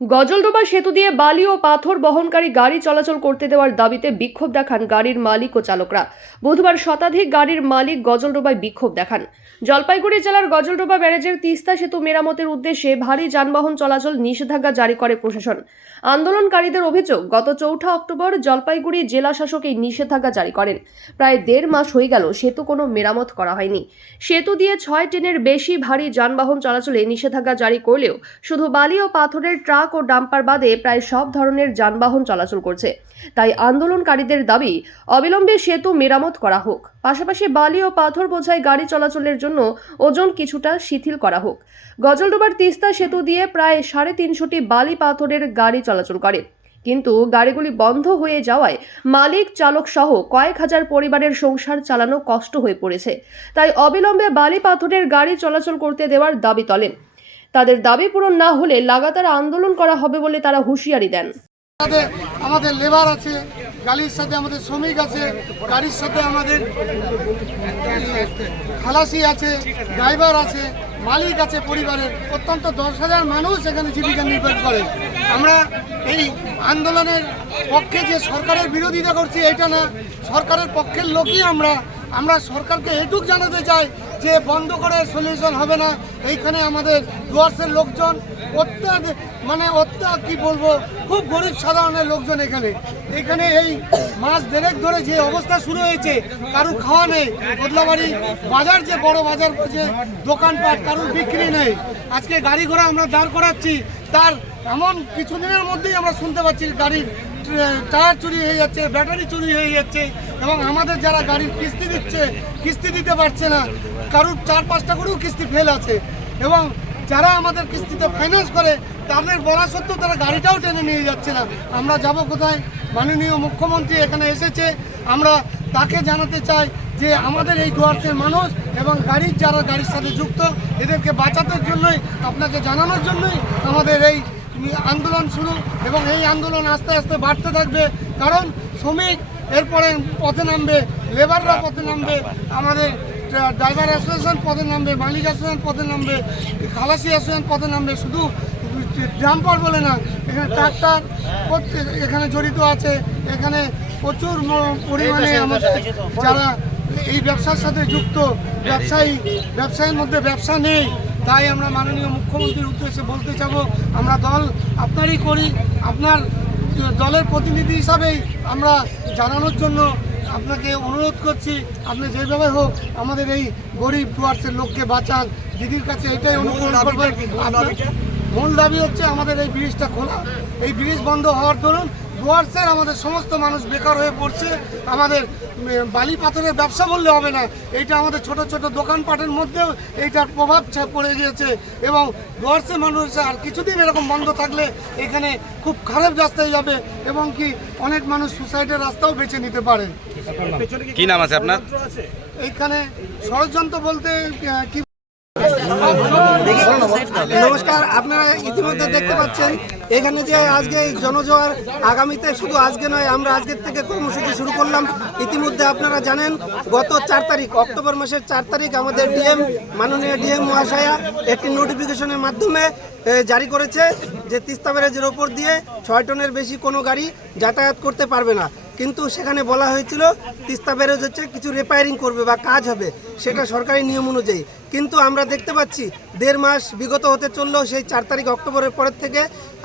গজলডোবা সেতু দিয়ে বালি ও পাথর বহনকারী গাড়ি চলাচল করতে দেওয়ার দাবিতে বিক্ষোভ দেখান গাড়ির মালিক ও চালকরা। বুধবার শতাধিক গাড়ির মালিক গজলডোবায় বিক্ষোভ দেখান। জলপাইগুড়ি জেলার গজলডোবা ব্যারেজের তিস্তা সেতু মেরামতের উদ্দেশ্যে ভারী যানবাহন চলাচল নিষেধাজ্ঞা জারি করে প্রশাসন। আন্দোলনকারীদের অভিযোগ, গত 4 অক্টোবর জলপাইগুড়ি জেলা শাসক এই নিষেধাজ্ঞা জারি করেন। প্রায় 1.5 মাস হয়ে গেল সেতু কোনো মেরামত করা হয়নি। সেতু দিয়ে 6 টনের বেশি ভারী যানবাহন চলাচলে নিষেধাজ্ঞা জারি করলেও শুধু বালি ও পাথরের ট্রাক ও ডাম্পার বাদে প্রায় সব ধরনের যানবাহন চলাচল করছে। তাই আন্দোলনকারীদের দাবি, অবিলম্বে সেতু মেরামত করা হোক, পাশাপাশি বালি ও পাথর বোঝাই গাড়ি চলাচলের জন্য ওজন কিছুটা শিথিল করা হোক। গজলডোবার তিস্তা সেতু দিয়ে প্রায় 350টি বালি পাথরের গাড়ি চলাচল করে, কিন্তু গাড়িগুলি বন্ধ হয়ে যাওয়ায় মালিক চালক সহ কয়েক হাজার পরিবারের সংসার চালানো কষ্ট হয়ে পড়েছে। তাই অবিলম্বে বালি পাথরের গাড়ি চলাচল করতে দেওয়ার দাবি তোলেন। তাদের দাবি পূরণ না হলে লাগাতার আন্দোলন করা হবে বলে তারা হুঁশিয়ারি দেন। আমাদের লেবার আছে, গাড়ির সাথে আমাদের শ্রমিক আছে, গাড়ির সাথে আমাদের খালাসি আছে, ড্রাইভার আছে, মালিক আছে, পরিবারের অত্যন্ত 10,000 মানুষ এখানে জীবিকা নির্বাহ করে। আমরা এই আন্দোলনের পক্ষে যে সরকারের বিরোধিতা করছি এটা না, সরকারের পক্ষের লোকই আমরা সরকারকে এটুক জানাতে চাই যে বন্ধ করে সলিউশন হবে না। এইখানে আমাদের ডুয়ার্সের লোকজন কি বলবো, খুব গরিব সাধারণের লোকজন এখানে এই মাস দেড়েক ধরে যে অবস্থা শুরু হয়েছে, কারুর খাওয়া নেই। বদলাবাড়ি বাজার, যে বড় বাজার, যে দোকানপাট, কারুর বিক্রি নেই। আজকে গাড়ি ঘোড়া আমরা দাঁড় করাচ্ছি, তার এমন কিছুদিনের মধ্যেই আমরা শুনতে পাচ্ছি গাড়ির টায়ার চুরি হয়ে যাচ্ছে, ব্যাটারি চুরি হয়ে যাচ্ছে, এবং আমাদের যারা গাড়ির কিস্তি দিচ্ছে, কিস্তি দিতে পারছে না। কারুর 4-5টা করেও কিস্তি ফেল আছে, এবং যারা আমাদের কিস্তিতে ফাইন্যান্স করে তাদের বলা সত্ত্বেও তারা গাড়িটাও টেনে নিয়ে যাচ্ছে না। আমরা যাব কোথায়? মাননীয় মুখ্যমন্ত্রী এখানে এসেছে, আমরা তাকে জানাতে চাই যে আমাদের এই ডুয়ার্সের মানুষ এবং যারা গাড়ির সাথে যুক্ত, এদেরকে বাঁচানোর জন্যই, আপনাকে জানানোর জন্যই আমাদের এই আন্দোলন শুরু, এবং এই আন্দোলন আস্তে আস্তে বাড়তে থাকবে। কারণ শ্রমিক এরপরে পথে নামবে, লেবাররা পথে নামবে, আমাদের ড্রাইভার অ্যাসোসিয়েশন পথে নামবে, মালিক অ্যাসোসিয়েশন পথে নামবে, খালাসি অ্যাসোসিয়েশন পথে নামবে। শুধু ডাম্পার বলে না, এখানে ট্রাক্টর এখানে জড়িত আছে। এখানে প্রচুর পরিমাণে আমাদের যারা এই ব্যবসার সাথে যুক্ত, ব্যবসায়ীর মধ্যে ব্যবসা নেই। তাই আমরা মাননীয় মুখ্যমন্ত্রীর উদ্দেশ্যে বলতে চাব, আমরা দল আপনারই করি, আপনার দলের প্রতিনিধি হিসাবেই আমরা জানানোর জন্য আপনাকে অনুরোধ করছি, আপনি যেভাবে হোক আমাদের এই গরিব ডুয়ার্সের লোককে বাঁচান। দিদির কাছে এটাই অনুরোধ করবেন। মূল দাবি হচ্ছে আমাদের এই ব্রিজটা খোলা। এই ব্রিজ বন্ধ হওয়ার দরুন ডুয়ার্সের আমাদের সমস্ত মানুষ বেকার হয়ে পড়ছে। আমাদের বালি পাথরের ব্যবসা বললে হবে না, এইটা আমাদের ছোট ছোট দোকানপাটের মধ্যেও এইটার প্রভাব পড়ে গিয়েছে, এবং ডুয়ার্সের মানুষ আর কিছুদিন এরকম বন্ধ থাকলে এখানে খুব খারাপ রাস্তায় যাবে, এবং কি অনেক মানুষ সুসাইডের রাস্তাও বেছে নিতে পারেন। কি নাম আছে আপনার? এইখানে ষড়যন্ত্র বলতে কি? নমস্কার, আপনারা ইতিমধ্যে দেখতে পাচ্ছেন এখানে যে আজকে জনজোয়ার, আগামীতে শুধু আজকে নয়, আমরা আজকের থেকে কর্মসূচি শুরু করলাম। ইতিমধ্যে আপনারা জানেন গত 4 তারিখ, অক্টোবর মাসের 4 তারিখ আমাদের মাননীয় ডিএম মহাশয়া একটি নোটিফিকেশনের মাধ্যমে জারি করেছে যে তিস্তা ব্যারেজের ওপর দিয়ে 6 টনের বেশি কোনো গাড়ি যাতায়াত করতে পারবে না। কিন্তু সেখানে বলা হয়েছিল তিস্তা ব্যারেজ হচ্ছে কিছু রিপেয়ারিং করবে বা কাজ হবে, সেটা সরকারি নিয়ম অনুযায়ী। কিন্তু আমরা দেখতে পাচ্ছি 1.5 মাস বিগত হতে চললেও সেই 4 তারিখ অক্টোবরের পরের থেকে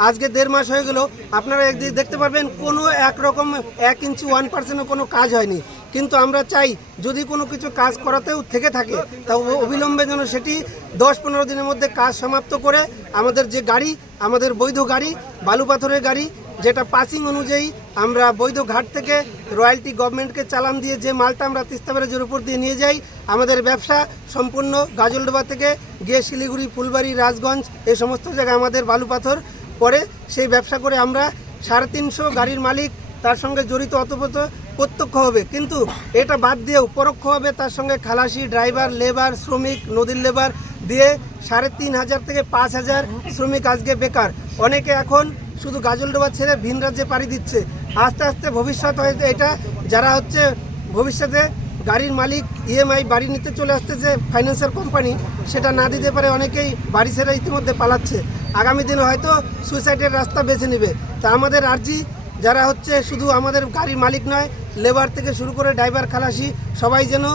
আজকে 1.5 মাস হয়ে গেল। আপনারা একদিন দেখতে পারবেন কোনো একরকম 1 ইঞ্চি 1%ও কোনো কাজ হয়নি। কিন্তু আমরা চাই যদি কোনো কিছু কাজ করাতেও থেকে থাকে তা অবিলম্বে যেন সেটি 10-15 দিনের মধ্যে কাজ সমাপ্ত করে আমাদের যে গাড়ি, আমাদের বৈধ গাড়ি, বালু পাথরের গাড়ি, যেটা পাসিং অনুযায়ী আমরা বৈধ ঘাট থেকে রয়্যালটি গভর্নমেন্টকে চালান দিয়ে যে মালটা আমরা তিস্তা ব্যারেজের উপর দিয়ে নিয়ে যাই, আমাদের ব্যবসা সম্পূর্ণ গাজলডোবা থেকে গিয়ে শিলিগুড়ি, ফুলবাড়ি, রাজগঞ্জ এই সমস্ত জায়গায় আমাদের বালু পাথর পরে সেই ব্যবসা করে আমরা 350 গাড়ির মালিক তার সঙ্গে জড়িত অতপ্রত প্রত্যক্ষ হবে। কিন্তু এটা বাদ দিয়েও পরোক্ষভাবে তার সঙ্গে খালাসি, ড্রাইভার, লেবার, শ্রমিক, নদীর লেবার দিয়ে 3,500 থেকে 5,000 শ্রমিক আজকে বেকার। অনেকে এখন শুধু গাজলডোবা ছেড়ে ভিন রাজ্যে পাড়ি দিচ্ছে। আস্তে আস্তে ভবিষ্যৎ হয়তো এটা যারা হচ্ছে ভবিষ্যতে গাড়ির মালিক ইএমআই বাড়ি নিতে চলে আসতেছে, ফাইন্যান্সিয়াল কোম্পানি সেটা না দিতে পারে, অনেকেই বাড়ি ছেড়ে ইতিমধ্যে পালাচ্ছে। আগামী দিনে হয়তো সুইসাইডের রাস্তা বেছে নেবে। তা আমাদের আর্জি, যারা হচ্ছে শুধু আমাদের গাড়ির মালিক নয়, লেবার থেকে শুরু করে ড্রাইভার খালাসি সবাই যেন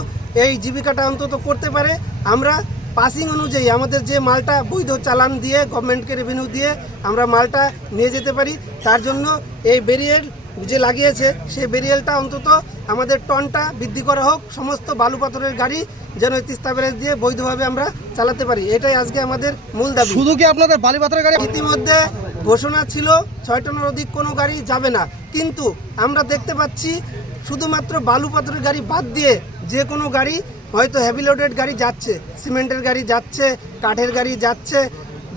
এই জীবিকাটা অন্তত করতে পারে। আমরা পাসিং অনুযায়ী আমাদের যে মালটা বৈধ চালান দিয়ে গভর্নমেন্টকে রেভিনিউ দিয়ে আমরা মালটা নিয়ে যেতে পারি, তার জন্য এই ব্যারিয়ার যে লাগিয়েছে সেই ব্যারিয়ারটা অন্তত আমাদের টনটা বৃদ্ধি করা হোক। সমস্ত বালু পাথরের গাড়ি যেন তিস্তা ব্যারেজ দিয়ে বৈধভাবে আমরা চালাতে পারি, এটাই আজকে আমাদের মূল দাবি। শুধু কি আপনাদের বালি পাথরের গাড়ি? ইতিমধ্যে ঘোষণা ছিল 6 টনের অধিক কোনো গাড়ি যাবে না, কিন্তু আমরা দেখতে পাচ্ছি শুধুমাত্র বালু পাথরের গাড়ি বাদ দিয়ে যে কোনো গাড়ি, হয়তো হেভি লোডেড গাড়ি যাচ্ছে, সিমেন্টের গাড়ি যাচ্ছে, কাঠের গাড়ি যাচ্ছে,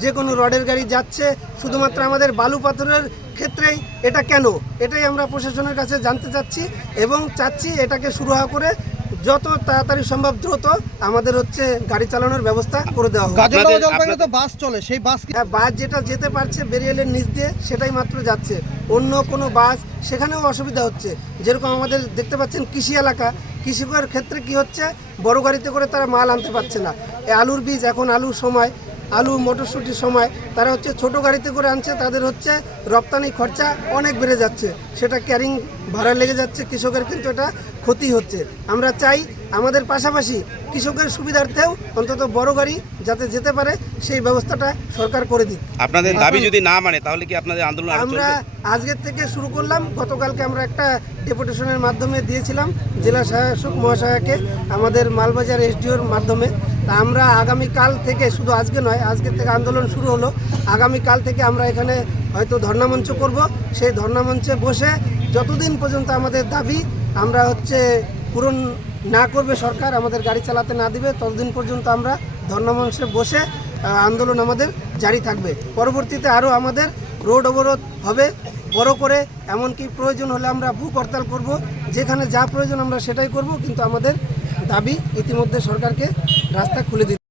যে কোনো রডের গাড়ি যাচ্ছে। শুধুমাত্র আমাদের বালু পাথরের ক্ষেত্রেই এটা কেন, এটাই আমরা প্রশাসনের কাছে জানতে চাচ্ছি এবং চাচ্ছি এটাকে সুরাহা করে যত তাড়াতাড়ি সম্ভব দ্রুত আমাদের হচ্ছে গাড়ি চালানোর ব্যবস্থা করে দেওয়া হবে। গাজলডোবা জলপাইগুড়ি তো বাস চলে, সেই বাস কি? বাস যেটা যেতে পারছে বেরিয়ালের নিচ দিয়ে সেটাই মাত্র যাচ্ছে, অন্য কোনো বাস সেখানেও অসুবিধা হচ্ছে। যেরকম আমাদের দেখতে পাচ্ছেন কৃষি এলাকা, কৃষকের ক্ষেত্রে কি হচ্ছে, বড় গাড়িতে করে তারা মাল আনতে পারছে না। এই আলুর বীজ, এখন আলুর সময়, আলু মটরশুঁটির সময় তারা হচ্ছে ছোট গাড়িতে করে আনছে, তাদের হচ্ছে রপ্তানি খরচা অনেক বেড়ে যাচ্ছে, সেটা ক্যারিং ভাড়া লেগে যাচ্ছে, কৃষকের কিন্তু এটা ক্ষতি হচ্ছে। আমরা চাই আমাদের পাশাপাশি কৃষকের সুবিধার্থেও অন্তত বড় গাড়ি যাতে যেতে পারে সেই ব্যবস্থাটা সরকার করে দিক। আপনাদের দাবি যদি না মানে তাহলে কি আপনাদের আন্দোলন আরো আমরা চলবে? আজকের থেকে শুরু করলাম, গতকালকে আমরা একটা ডেপুটেশনের মাধ্যমে দিয়েছিলাম জেলা শাসক মহাশয়কে, আমাদের মালবাজার এসডিওর মাধ্যমে। তা আমরা আগামীকাল থেকে, শুধু আজকে নয়, আজকের থেকে আন্দোলন শুরু হলো, আগামীকাল থেকে আমরা এখানে হয়তো ধর্ণামঞ্চ করব। সেই ধর্ণামঞ্চে বসে যতদিন পর্যন্ত আমাদের দাবি আমরা হচ্ছে পূরণ না করবে সরকার, আমাদের গাড়ি চালাতে না দিবে, ততদিন পর্যন্ত আমরা ধর্ণামঞ্চে বসে আন্দোলন আমাদের জারি থাকবে। পরবর্তীতে আরও আমাদের রোড অবরোধ হবে বড় করে, এমনকি প্রয়োজন হলে আমরা ভূখ হরতাল করব, যেখানে যা প্রয়োজন আমরা সেটাই করব, কিন্তু আমাদের দাবি ইতিমধ্যে সরকারকে রাস্তা খুলে দিতে।